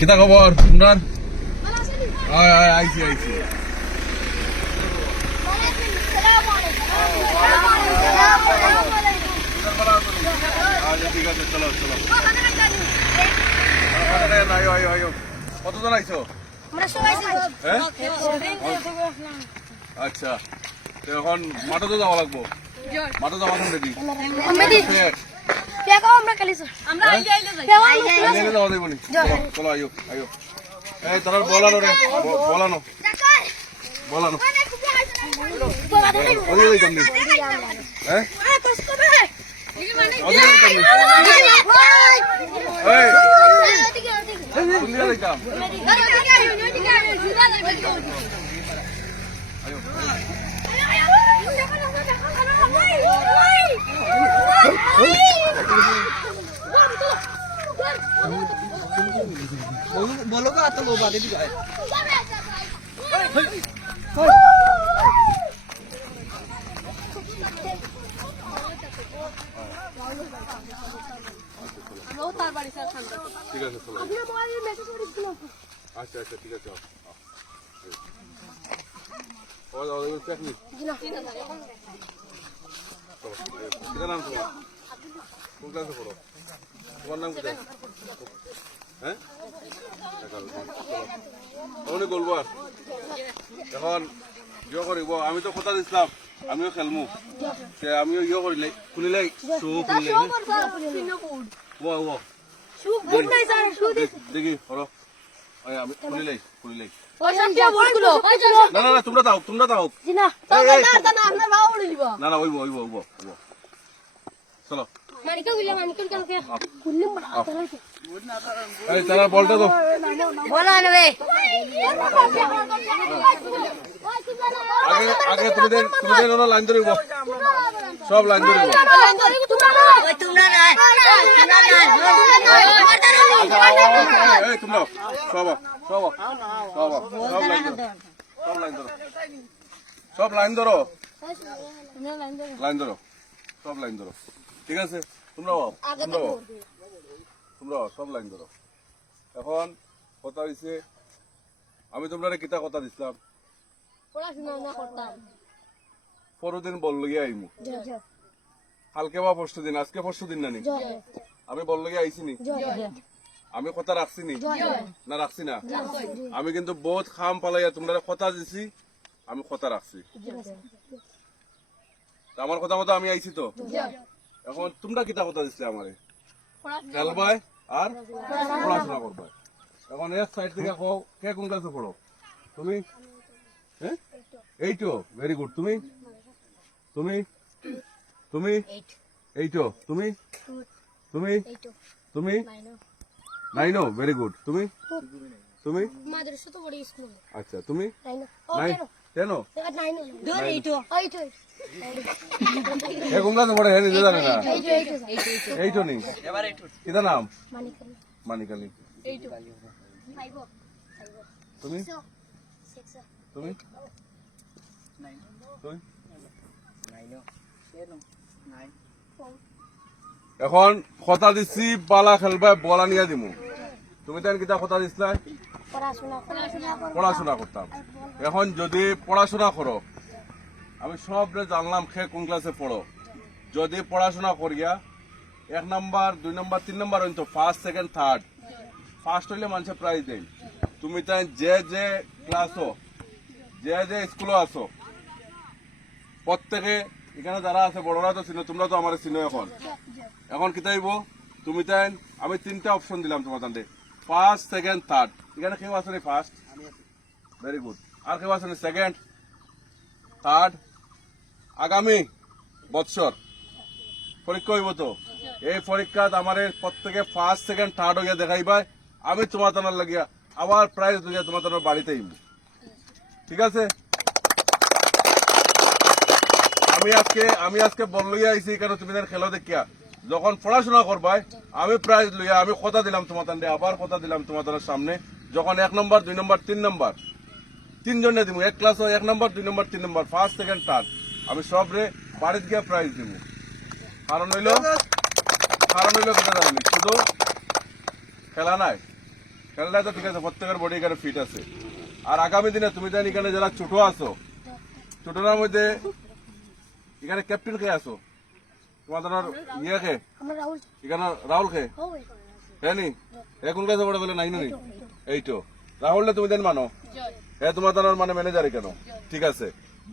কিতা খবর তোমরা? আইছি আইছি। ঠিক আছে চলো চলো। কতজন আইছো? আচ্ছা এখন মাঠে তো যাওয়া লাগবো। মাঠে যাওয়া রেডি যাওয়া দেবো নি? চলো আইও আইও। এই তোর বলানো রে বলানো বলানো হ্যাঁ बोलो का तो लो बादे भी गाय ঠিক আছে চলো। আচ্ছা আচ্ছা ঠিক আছে নাম তোমার? কোন ক্লাসে পড়ো? তোমার নাম কোথায়? হ্যাঁ অনেক বলবো আর এখন ইয়ে করিব। আমি তো কথা দিছিলাম আমিও খেলমু, আমিও ইয়ে করিলে খুলিলে শু খুলিলে দেখি করো আমি খুলিলেই খুলিলেই না না না তোমরা দাও না না ওইব ওইব ওইব ওইব চলো তারা বলটা তো আগে আগে তুমি লাইন ধরিব সব লাইন ধরিব তোমরা সব লাইন ধরো লাইন ধরো সব লাইন ধরো ঠিক আছে তোমরা সব লাইন ধরো। এখন কথা হয়েছে আমি তোমরা কিতা কথা দিছিলাম পরদিন বল লইয়া আইমু কালকে বা পরশু দিন আজকে পরশু দিন নানি আমি বল লইয়া আইছি নি? আমি কথা রাখছি নি না রাখছি না? আমি কিন্তু বহুত খাম পালাইয়া তোমরা কথা দিছি আমি কথা রাখছি। আমার কথা মতো আমি আইছি তো। এখন তোমরা কিতা কথা দিছিলে আমারে খেলবাই আর পড়াশোনা করবাই। এখন এক সাইড থেকে কে কোন ক্লাসে পড়ো তুমি? হ্যাঁ এইটো ভেরি গুড। তুমি তুমি তুমি এইটো তুমি তুমি তুমি নাইনো ভেরি গুড। তুমি তুমি আচ্ছা তুমি নাই কেন কোন ক্লাসে পড়ে হ্যাঁ নিজে জানে না? এইটো নি কিতা নাম? মানিকালি। তুমি তুমি এখন কথা দিচ্ছি বালা খেলবা বলা নিয়ে দিমু। তুমি তাই কিতা কথা দিছিলা পড়াশোনা করতাম। এখন যদি পড়াশোনা করো আমি সবরে জানলাম খে কোন ক্লাসে পড়ো। যদি পড়াশোনা করিয়া 1 নাম্বার 2 নাম্বার 3 নাম্বার হইতো ফার্স্ট সেকেন্ড থার্ড ফার্স্ট হইলে মানুষের প্রাইজ দেয়। তুমি তাই যে যে ক্লাসও যে যে স্কুলে আসো প্রত্যেকে এখানে যারা আছে বড়রা তো চিনো তোমরা তো আমার চিনো। এখন কি তাইব তুমি তাই আমি 3টা অপশন দিলাম তোমার তান্ডে ফার্স্ট সেকেন্ড থার্ড। এখানে কেউ আছে নি ফার্স্ট? Very good. আর কেউ আছে নি সেকেন্ড থার্ড? আগামী বৎসর পরীক্ষা হইব তো এই পরীক্ষাত আমার প্রত্যেকে ফার্স্ট সেকেন্ড থার্ড হইয়া দেখাইবাই। আমি তোমার তানার লাগিয়া আবার প্রাইজ লইয়া তোমার তানার বাড়িতে আইব। ঠিক আছে? আমি আজকে বল লইয়া আইছি কেন তুমি খেলা দেখিয়া যখন পড়াশোনা করবাই আমি প্রাইজ লইয়া আমি কথা দিলাম তোমার তান্ডে আবার কথা দিলাম তোমার তার সামনে যখন 1 নম্বর 2 নম্বর 3 নম্বর 3 জনে দিব এক ক্লাস 1 নম্বর 2 নম্বর 3 নম্বর ফার্স্ট সেকেন্ড থার্ড আমি সবরে বাড়িতে গিয়া প্রাইজ দিব। কারণ হইল কথা জানি শুধু খেলা নাই খেলটা তো ঠিক আছে, প্রত্যেকের বডি এখানে ফিট আছে। আর আগামী দিনে তুমি জানি এখানে যারা ছোট আছো, ছোটরার মধ্যে এখানে ক্যাপ্টেন কে আছো, তোমাদের ইয়ে কে এখানে রাহুল কে হ্যাঁ নি এখন কাছে বড় বলে নাই নি এইটো রাহুলটা তুমি দেন মানো হ্যাঁ তোমার মানে ম্যানেজারে কেন ঠিক আছে।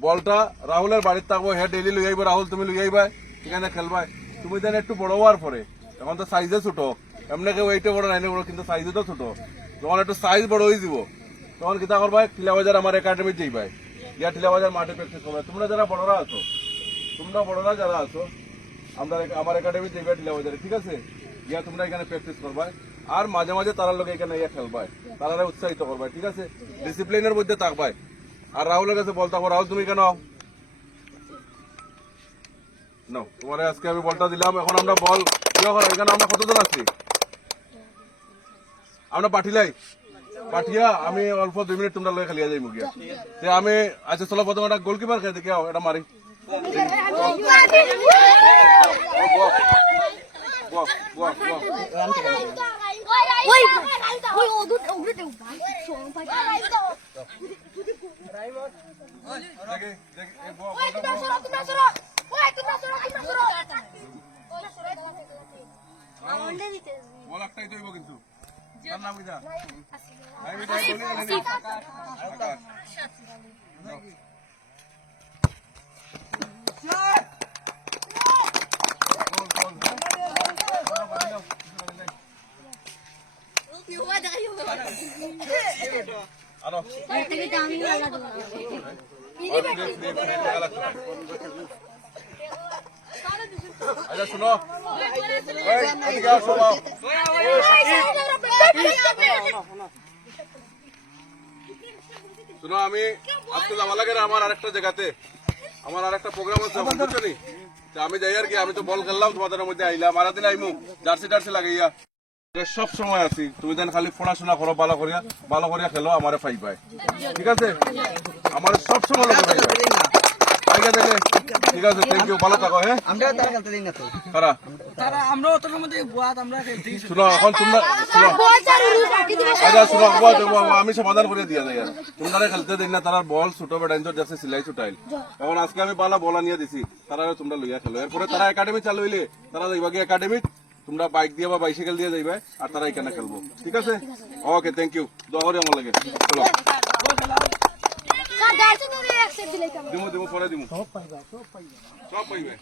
বলটা রাহুলের বাড়ির থাকবো, হ্যাঁ ডেইলি লই আইবা, রাহুল তুমি লই আইবা এখানে খেলবাই। তুমি দেন একটু বড় হওয়ার পরে, এখন তো সাইজে ছোট, এমনি কেউ এইটা বড় নাইনে বড়, কিন্তু সাইজে তো ছোট, যখন একটু সাইজ বড় হয়ে যাব তখন কিতা করবা, টিলাবাজার আমার একাডেমি যাইবাই, ইয়া টিলাবাজার মাঠে প্র্যাকটিস করবে। তোমরা যারা বড়রা আছো, তোমরা বড়রা যারা আছো আমরা আমার একাডেমি যাইবা টিলাবাজারে, ঠিক আছে, ইয়া তোমরা এখানে প্র্যাকটিস করবা। আর মাঝে মাঝে তারার লোক এখানে ইয়া খেলবাই, তারা উৎসাহিত করবাই, ঠিক আছে, ডিসিপ্লিনের মধ্যে থাকবাই। আর রাহুলের কাছে বল থাকবো, রাহুল তুমি কেন নো, তোমার আজকে আমি বলটা দিলাম। এখন আমরা বল এখানে আমরা কতজন আছি, আমরা পাঠিয়া আমি অল্প 2 মিনিট তোমরা লয়ে খেলিয়া যাই মুগিয়া আমি। আচ্ছা চলো প্রথম একটা গোলকিপার খেয়ে দেখি, এটা মারি বল একটাই দইব কিন্তু নাম কিটা আচ্ছা শুনো, শুনো আমি আজকে যাওয়া লাগে না আমার আরেকটা জায়গাতে, আমার আরেকটা প্রোগ্রাম আছে বুঝছো নি, আমি যাই আর কি। আমি তো বল খেললাম, তোমাদের মধ্যে আইলাম, আর দিন আইমু জার্সি টার্সি লাগাইয়া সব সময় আছি। তুমি দেন খালি পড়াশোনা করো, ভালো করিয়া খেলো, আমারে ফাই পাই, ঠিক আছে, আমার সব সময় লোক ফাই পাই, ঠিক আছে, থ্যাংক ইউ, ভালো থাকো। হ্যাঁ আমরা তারা খেলতে দিই না তো, তারা আমরা ওটার মধ্যে বুয়াত আমরা খেলতে শুনো, এখন তোমরা শুনো, আচ্ছা শুনো, আমি সমাধান করে দিয়া যাই, তোমরা খেলতে দিই না, তারা বল ছোট বেটাইন যাচ্ছে সিলাই ছুটাইল। এখন আজকে আমি বালা বলা নিয়ে দিছি, তারা তোমরা লইয়া খেলো, এরপরে তারা একাডেমি চালু হইলে তারা যাইবা গিয়ে একাডেমি, তোমরা বাইক দিয়ে বা বাইসাইকেল দিয়ে যাইবা, আর তারা এখানে খেলবো, ঠিক আছে, ওকে, থ্যাংক ইউ, দোয়া করি আমার লাগে, চলো দিমু পরে দিমু সব পাইবে